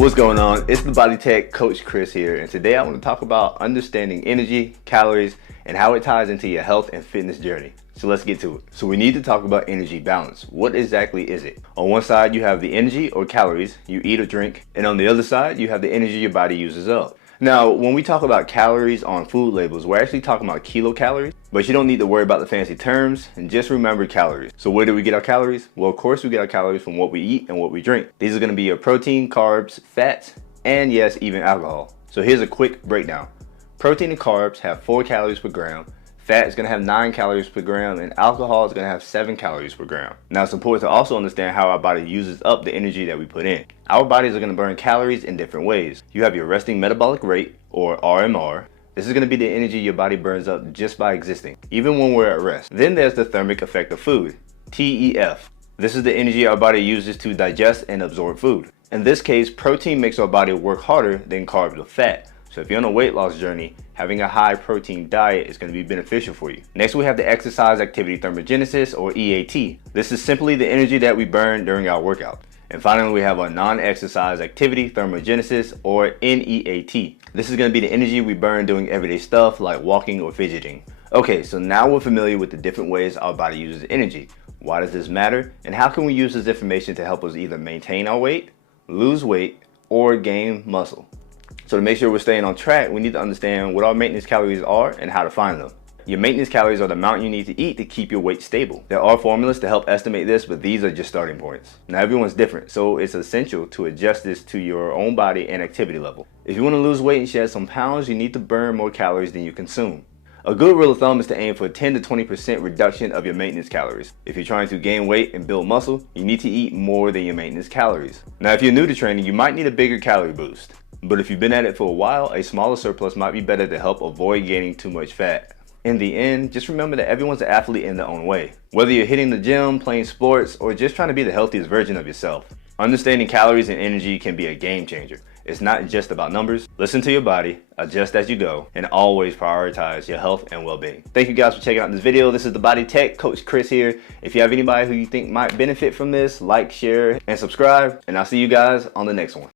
What's going on? It's the Body Tech Coach Chris here, and today I want to talk about understanding energy, calories, and how it ties into your health and fitness journey. So let's get to it. So we need to talk about energy balance. What exactly is it? On one side you have the energy or calories you eat or drink, and on the other side you have the energy your body uses up. Now, when we talk about calories on food labels, we're actually talking about kilocalories, but you don't need to worry about the fancy terms, and just remember calories. So where do we get our calories? Well, of course we get our calories from what we eat and what we drink. These are going to be your protein, carbs, fats, and yes, even alcohol. So here's a quick breakdown. Protein and carbs have 4 calories per gram. Fat is going to have 9 calories per gram, and alcohol is going to have 7 calories per gram. Now, it's important to also understand how our body uses up the energy that we put in. Our bodies are going to burn calories in different ways. You have your resting metabolic rate, or RMR. This is going to be the energy your body burns up just by existing, even when we're at rest. Then there's the thermic effect of food, TEF. This is the energy our body uses to digest and absorb food. In this case, protein makes our body work harder than carbs or fat. So if you're on a weight loss journey, having a high protein diet is going to be beneficial for you. Next, we have the exercise activity thermogenesis, or EAT. This is simply the energy that we burn during our workout. And finally, we have our non-exercise activity thermogenesis, or NEAT. This is going to be the energy we burn doing everyday stuff like walking or fidgeting. Okay, so now we're familiar with the different ways our body uses energy. Why does this matter? And how can we use this information to help us either maintain our weight, lose weight, or gain muscle? So to make sure we're staying on track, we need to understand what our maintenance calories are and how to find them. Your maintenance calories are the amount you need to eat to keep your weight stable. There are formulas to help estimate this, but these are just starting points. Now everyone's different, so it's essential to adjust this to your own body and activity level. If you want to lose weight and shed some pounds, you need to burn more calories than you consume. A good rule of thumb is to aim for a 10 to 20% reduction of your maintenance calories. If you're trying to gain weight and build muscle, you need to eat more than your maintenance calories. Now if you're new to training, you might need a bigger calorie boost. But if you've been at it for a while, a smaller surplus might be better to help avoid gaining too much fat. In the end, just remember that everyone's an athlete in their own way. Whether you're hitting the gym, playing sports, or just trying to be the healthiest version of yourself, understanding calories and energy can be a game changer. It's not just about numbers. Listen to your body, adjust as you go, and always prioritize your health and well-being. Thank you guys for checking out this video. This is the Body Tech Coach Chris here. If you have anybody who you think might benefit from this, like, share, and subscribe, and I'll see you guys on the next one.